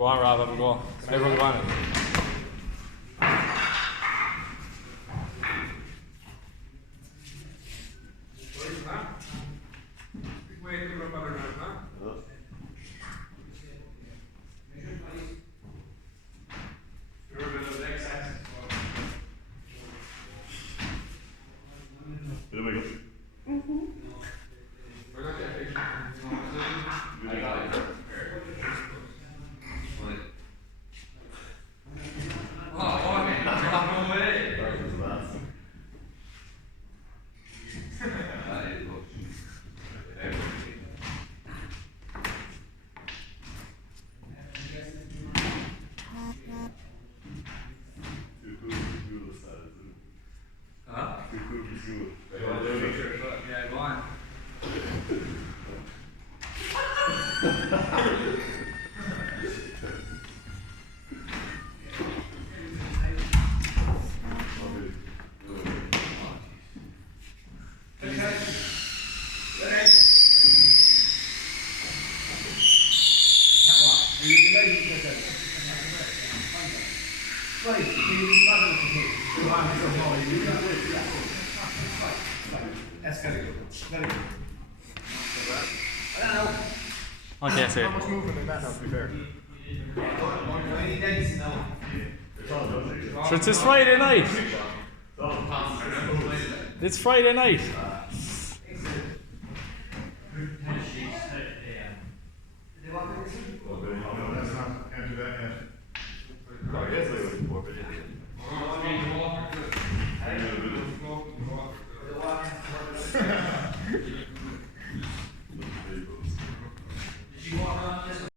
Go on, Rob, have a go. Everyone go on it. Okay, sir. How much movement in that now, to be fair? So it's Friday night. It's Friday night. Can't do that yet.